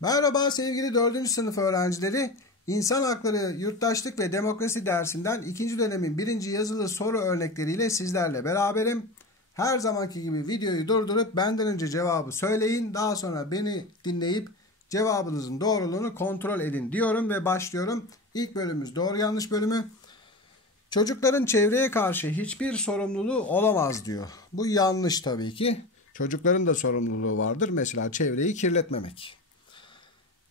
Merhaba sevgili 4. sınıf öğrencileri. İnsan Hakları, Yurttaşlık ve Demokrasi dersinden 2. dönemin 1. yazılı soru örnekleriyle sizlerle beraberim. Her zamanki gibi videoyu durdurup benden önce cevabı söyleyin. Daha sonra beni dinleyip cevabınızın doğruluğunu kontrol edin diyorum ve başlıyorum. İlk bölümümüz doğru yanlış bölümü. Çocukların çevreye karşı hiçbir sorumluluğu olamaz diyor. Bu yanlış tabii ki. Çocukların da sorumluluğu vardır. Mesela çevreyi kirletmemek.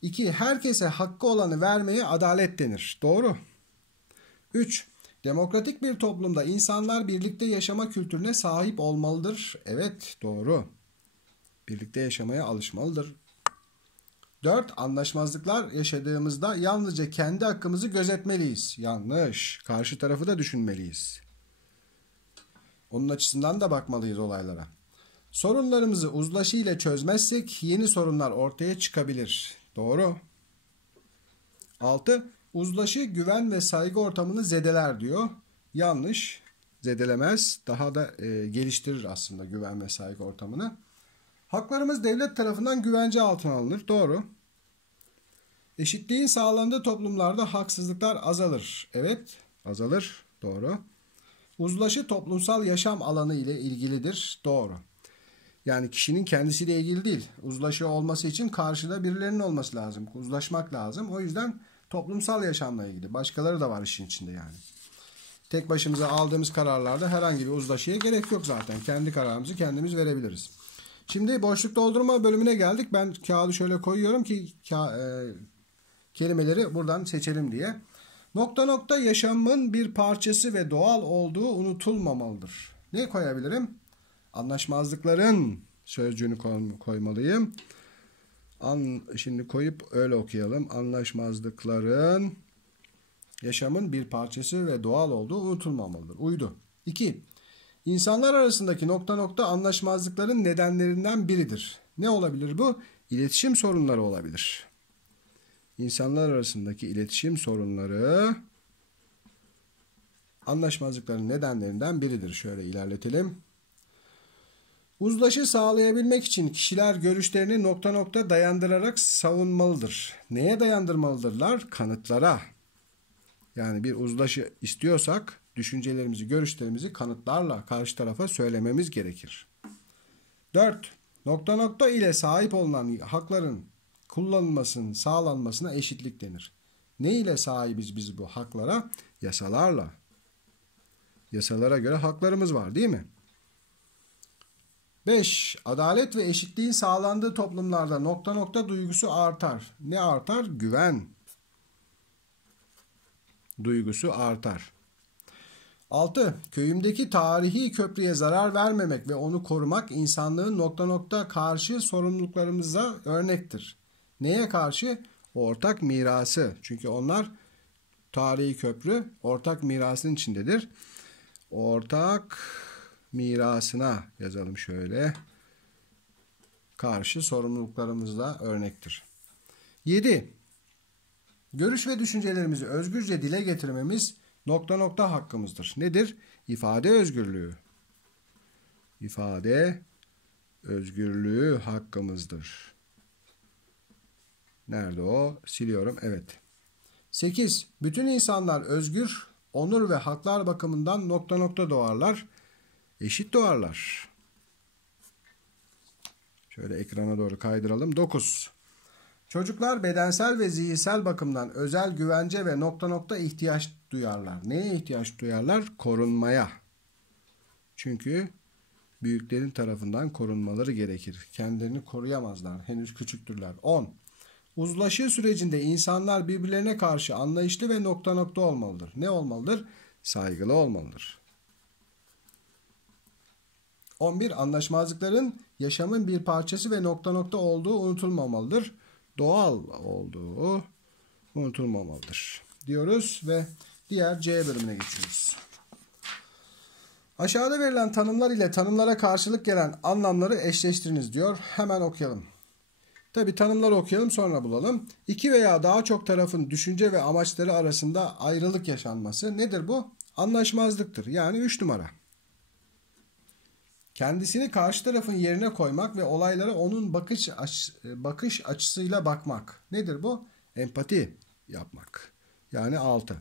2. Herkese hakkı olanı vermeye adalet denir. Doğru. 3. Demokratik bir toplumda insanlar birlikte yaşama kültürüne sahip olmalıdır. Evet, doğru. Birlikte yaşamaya alışmalıdır. 4. Anlaşmazlıklar yaşadığımızda yalnızca kendi hakkımızı gözetmeliyiz. Yanlış. Karşı tarafı da düşünmeliyiz. Onun açısından da bakmalıyız olaylara. Sorunlarımızı uzlaşı ile çözmezsek yeni sorunlar ortaya çıkabilir. Doğru. 6. Uzlaşı güven ve saygı ortamını zedeler diyor. Yanlış. Zedelemez. Daha da geliştirir aslında güven ve saygı ortamını. Haklarımız devlet tarafından güvence altına alınır. Doğru. Eşitliğin sağlandığı toplumlarda haksızlıklar azalır. Evet, azalır. Doğru. Uzlaşı toplumsal yaşam alanı ile ilgilidir. Doğru. Yani kişinin kendisiyle ilgili değil. Uzlaşı olması için karşıda birilerinin olması lazım. Uzlaşmak lazım. O yüzden toplumsal yaşamla ilgili. Başkaları da var işin içinde yani. Tek başımıza aldığımız kararlarda herhangi bir uzlaşıya gerek yok zaten. Kendi kararımızı kendimiz verebiliriz. Şimdi boşluk doldurma bölümüne geldik. Ben kağıdı şöyle koyuyorum ki kelimeleri buradan seçelim diye. Nokta nokta yaşamın bir parçası ve doğal olduğu unutulmamalıdır. Ne koyabilirim? Anlaşmazlıkların sözcüğünü koymalıyım. Şimdi koyup öyle okuyalım. Anlaşmazlıkların yaşamın bir parçası ve doğal olduğu unutulmamalıdır. Uydu. 2. İnsanlar arasındaki nokta nokta anlaşmazlıkların nedenlerinden biridir. Ne olabilir bu? İletişim sorunları olabilir. İnsanlar arasındaki iletişim sorunları anlaşmazlıkların nedenlerinden biridir. Şöyle ilerletelim. Uzlaşı sağlayabilmek için kişiler görüşlerini nokta nokta dayandırarak savunmalıdır. Neye dayandırmalıdırlar? Kanıtlara. Yani bir uzlaşı istiyorsak düşüncelerimizi, görüşlerimizi kanıtlarla karşı tarafa söylememiz gerekir. 4. Nokta nokta ile sahip olunan hakların kullanılmasının sağlanmasına eşitlik denir. Ne ile sahibiz biz bu haklara? Yasalarla. Yasalara göre haklarımız var değil mi? 5. Adalet ve eşitliğin sağlandığı toplumlarda nokta nokta duygusu artar. Ne artar? Güven duygusu artar. 6. Köyümdeki tarihi köprüye zarar vermemek ve onu korumak insanlığın nokta nokta karşı sorumluluklarımıza örnektir. Neye karşı? Ortak mirası. Çünkü onlar tarihi köprü ortak mirasın içindedir. Ortak mirasına yazalım şöyle. Karşı sorumluluklarımızla örnektir. 7. Görüş ve düşüncelerimizi özgürce dile getirmemiz nokta nokta hakkımızdır. Nedir? İfade özgürlüğü. İfade özgürlüğü hakkımızdır. Nerede o? Siliyorum. Evet. 8. Bütün insanlar özgür, onur ve haklar bakımından nokta nokta doğarlar. Eşit doğarlar. Şöyle ekrana doğru kaydıralım. 9. Çocuklar bedensel ve zihinsel bakımdan özel güvence ve nokta nokta ihtiyaç duyarlar. Neye ihtiyaç duyarlar? Korunmaya. Çünkü büyüklerin tarafından korunmaları gerekir. Kendilerini koruyamazlar. Henüz küçüktürler. 10. Uzlaşı sürecinde insanlar birbirlerine karşı anlayışlı ve nokta nokta olmalıdır. Ne olmalıdır? Saygılı olmalıdır. 11. Anlaşmazlıkların yaşamın bir parçası ve nokta nokta olduğu unutulmamalıdır. Doğal olduğu unutulmamalıdır diyoruz ve diğer C bölümüne geçiyoruz. Aşağıda verilen tanımlar ile tanımlara karşılık gelen anlamları eşleştiriniz diyor. Hemen okuyalım. Tabi tanımları okuyalım sonra bulalım. İki veya daha çok tarafın düşünce ve amaçları arasında ayrılık yaşanması nedir bu? Anlaşmazlıktır. Yani 3 numara. Kendisini karşı tarafın yerine koymak ve olaylara onun bakış açısıyla bakmak. Nedir bu? Empati yapmak. Yani 6.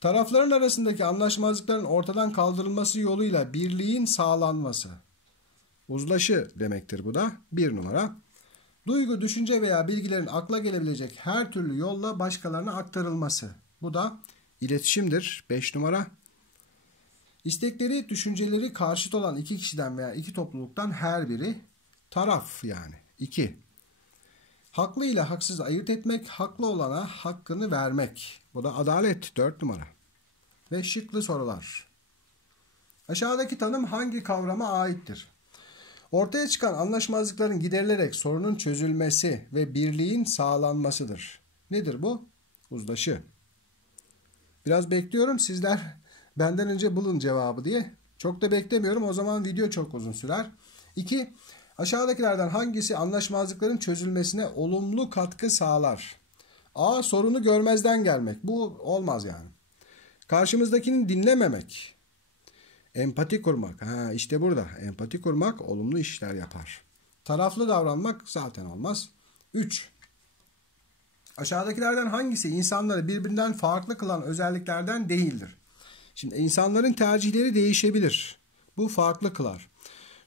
Tarafların arasındaki anlaşmazlıkların ortadan kaldırılması yoluyla birliğin sağlanması. Uzlaşı demektir bu da. 1 numara. Duygu, düşünce veya bilgilerin akla gelebilecek her türlü yolla başkalarına aktarılması. Bu da iletişimdir. 5 numara. İstekleri, düşünceleri karşıt olan iki kişiden veya iki topluluktan her biri taraf yani. 2. Haklı ile haksız ayırt etmek, haklı olana hakkını vermek. Bu da adalet. 4 numara. Ve şıklı sorular. Aşağıdaki tanım hangi kavrama aittir? Ortaya çıkan anlaşmazlıkların giderilerek sorunun çözülmesi ve birliğin sağlanmasıdır. Nedir bu? Uzlaşı. Biraz bekliyorum, sizler benden önce bulun cevabı diye. Çok da beklemiyorum, o zaman video çok uzun sürer. 2. Aşağıdakilerden hangisi anlaşmazlıkların çözülmesine olumlu katkı sağlar? A. Sorunu görmezden gelmek. Bu olmaz yani. Karşımızdakini dinlememek. Empati kurmak. İşte burada. Empati kurmak olumlu işler yapar. Taraflı davranmak zaten olmaz. 3. Aşağıdakilerden hangisi insanları birbirinden farklı kılan özelliklerden değildir? Şimdi insanların tercihleri değişebilir. Bu farklı kılar.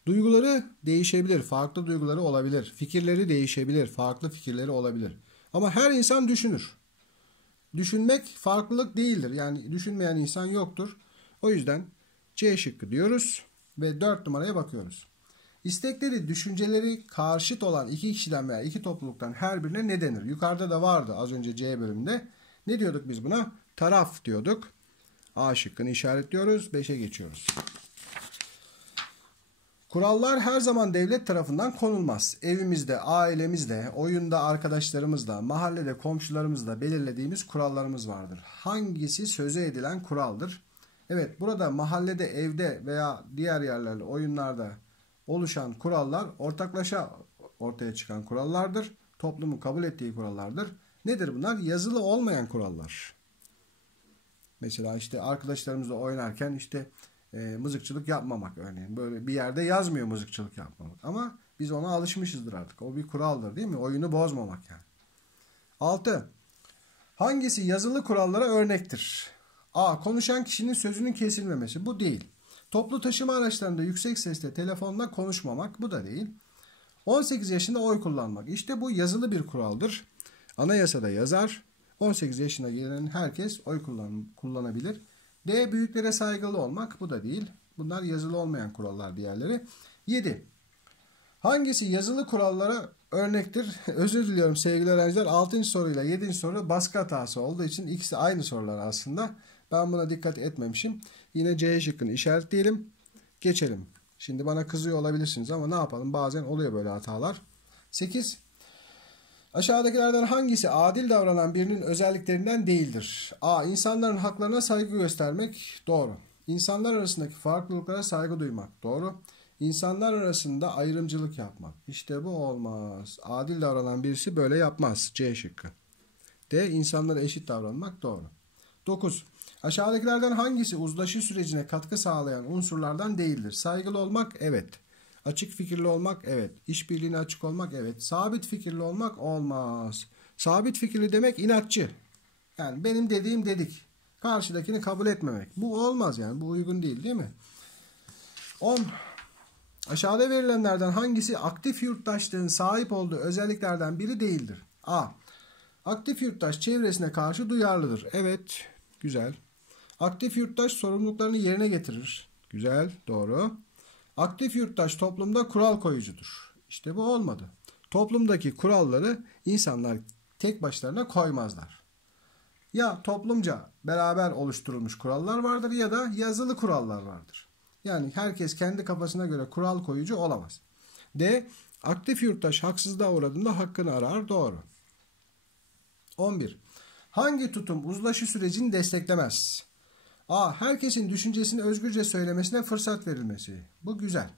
Duyguları değişebilir. Farklı duyguları olabilir. Fikirleri değişebilir. Farklı fikirleri olabilir. Ama her insan düşünür. Düşünmek farklılık değildir. Yani düşünmeyen insan yoktur. O yüzden C şıkkı diyoruz ve 4 numaraya bakıyoruz. İstekleri, düşünceleri karşıt olan iki kişiden veya iki topluluktan her birine ne denir? Yukarıda da vardı az önce C bölümünde. Ne diyorduk biz buna? Taraf diyorduk. A şıkkını işaretliyoruz. 5'e geçiyoruz. Kurallar her zaman devlet tarafından konulmaz. Evimizde, ailemizde, oyunda arkadaşlarımızla, mahallede komşularımızla belirlediğimiz kurallarımız vardır. Hangisi söze edilen kuraldır? Evet, burada mahallede, evde veya diğer yerlerde, oyunlarda oluşan kurallar ortaklaşa ortaya çıkan kurallardır. Toplumun kabul ettiği kurallardır. Nedir bunlar? Yazılı olmayan kurallar. Mesela işte arkadaşlarımızla oynarken işte mızıkçılık yapmamak örneğin. Böyle bir yerde yazmıyor mızıkçılık yapmamak. Ama biz ona alışmışızdır artık. O bir kuraldır değil mi? Oyunu bozmamak yani. 6. Hangisi yazılı kurallara örnektir? A. Konuşan kişinin sözünün kesilmemesi. Bu değil. Toplu taşıma araçlarında yüksek sesle telefonla konuşmamak. Bu da değil. 18 yaşında oy kullanmak. İşte bu yazılı bir kuraldır. Anayasada yazar. 18 yaşına gelen herkes oy kullanabilir. D. Büyüklere saygılı olmak. Bu da değil. Bunlar yazılı olmayan kurallar diğerleri. 7. Hangisi yazılı kurallara örnektir? Özür diliyorum sevgili öğrenciler. 6. soruyla 7. soru baskı hatası olduğu için ikisi aynı sorular aslında. Ben buna dikkat etmemişim. Yine C şıkkını işaretleyelim. Geçelim. Şimdi bana kızıyor olabilirsiniz ama ne yapalım? Bazen oluyor böyle hatalar. 8. Aşağıdakilerden hangisi adil davranan birinin özelliklerinden değildir? A. İnsanların haklarına saygı göstermek. Doğru. İnsanlar arasındaki farklılıklara saygı duymak. Doğru. İnsanlar arasında ayrımcılık yapmak. İşte bu olmaz. Adil davranan birisi böyle yapmaz. C şıkkı. D. İnsanlara eşit davranmak. Doğru. 9. Aşağıdakilerden hangisi uzlaşı sürecine katkı sağlayan unsurlardan değildir? Saygılı olmak, evet. Açık fikirli olmak, evet. İşbirliğine açık olmak, evet. Sabit fikirli olmak olmaz. Sabit fikirli demek inatçı. Yani benim dediğim dedik. Karşıdakini kabul etmemek. Bu olmaz yani. Bu uygun değil mi? 10. Aşağıda verilenlerden hangisi aktif yurttaşlığın sahip olduğu özelliklerden biri değildir? A. Aktif yurttaş çevresine karşı duyarlıdır. Evet. Güzel. Aktif yurttaş sorumluluklarını yerine getirir. Güzel. Doğru. Aktif yurttaş toplumda kural koyucudur. İşte bu olmadı. Toplumdaki kuralları insanlar tek başlarına koymazlar. Ya toplumca beraber oluşturulmuş kurallar vardır ya da yazılı kurallar vardır. Yani herkes kendi kafasına göre kural koyucu olamaz. D. Aktif yurttaş haksızlığa uğradığında hakkını arar. Doğru. 11. Hangi tutum uzlaşı sürecini desteklemez? A. Herkesin düşüncesini özgürce söylemesine fırsat verilmesi. Bu güzel.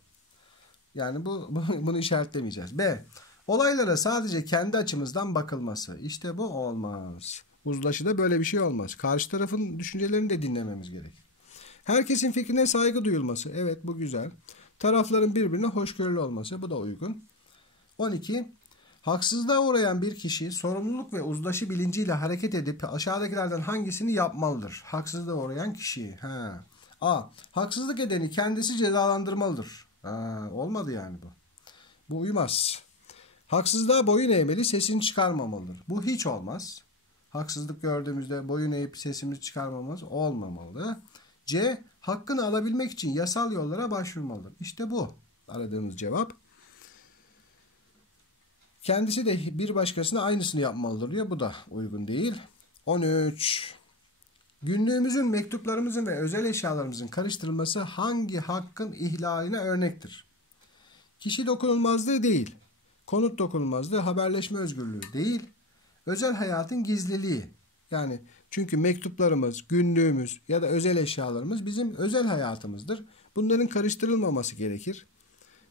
Yani bunu işaretlemeyeceğiz. B. Olaylara sadece kendi açımızdan bakılması. İşte bu olmaz. Uzlaşıda böyle bir şey olmaz. Karşı tarafın düşüncelerini de dinlememiz gerekir. Herkesin fikrine saygı duyulması. Evet, bu güzel. Tarafların birbirine hoşgörülü olması. Bu da uygun. 12. Haksızlığa uğrayan bir kişi sorumluluk ve uzlaşı bilinciyle hareket edip aşağıdakilerden hangisini yapmalıdır? Haksızlığa uğrayan kişi. A. Haksızlık edeni kendisi cezalandırmalıdır. Olmadı yani bu. Bu uymaz. Haksızlığa boyun eğmeli, sesini çıkarmamalıdır. Bu hiç olmaz. Haksızlık gördüğümüzde boyun eğip sesimizi çıkarmamız olmamalı. C. Hakkını alabilmek için yasal yollara başvurmalıdır. İşte bu aradığımız cevap. Kendisi de bir başkasına aynısını yapmalıdır diyor. Bu da uygun değil. 13. Günlüğümüzün, mektuplarımızın ve özel eşyalarımızın karıştırılması hangi hakkın ihlaline örnektir? Kişi dokunulmazlığı değil. Konut dokunulmazlığı, haberleşme özgürlüğü değil. Özel hayatın gizliliği. Yani çünkü mektuplarımız, günlüğümüz ya da özel eşyalarımız bizim özel hayatımızdır. Bunların karıştırılmaması gerekir.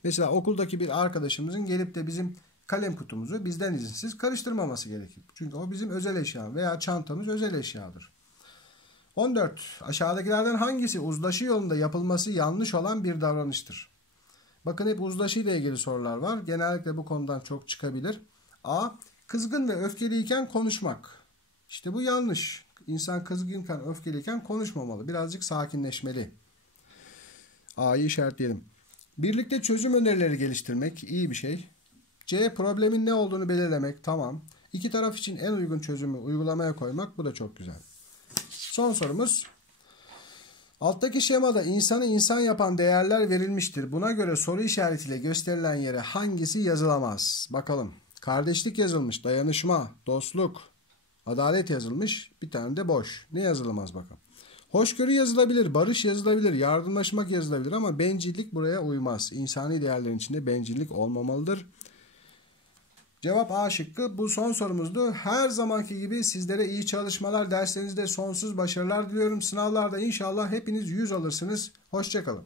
Mesela okuldaki bir arkadaşımızın gelip de bizim kalem kutumuzu bizden izinsiz karıştırmaması gerekir. Çünkü o bizim özel eşya veya çantamız özel eşyadır. 14. Aşağıdakilerden hangisi uzlaşı yolunda yapılması yanlış olan bir davranıştır? Bakın hep uzlaşı ile ilgili sorular var. Genellikle bu konudan çok çıkabilir. A. Kızgın ve öfkeliyken konuşmak. İşte bu yanlış. İnsan kızgınken, öfkeliyken konuşmamalı. Birazcık sakinleşmeli. A'yı işaretleyelim. Birlikte çözüm önerileri geliştirmek iyi bir şey. C. Problemin ne olduğunu belirlemek. Tamam. İki taraf için en uygun çözümü uygulamaya koymak. Bu da çok güzel. Son sorumuz. Alttaki şemada insanı insan yapan değerler verilmiştir. Buna göre soru işaretiyle gösterilen yere hangisi yazılamaz? Bakalım. Kardeşlik yazılmış, dayanışma, dostluk, adalet yazılmış. Bir tane de boş. Ne yazılamaz bakalım. Hoşgörü yazılabilir, barış yazılabilir, yardımlaşmak yazılabilir ama bencillik buraya uymaz. İnsani değerlerin içinde bencillik olmamalıdır. Cevap A şıkkı. Bu son sorumuzdu. Her zamanki gibi sizlere iyi çalışmalar, derslerinizde sonsuz başarılar diliyorum. Sınavlarda inşallah hepiniz 100 alırsınız. Hoşça kalın.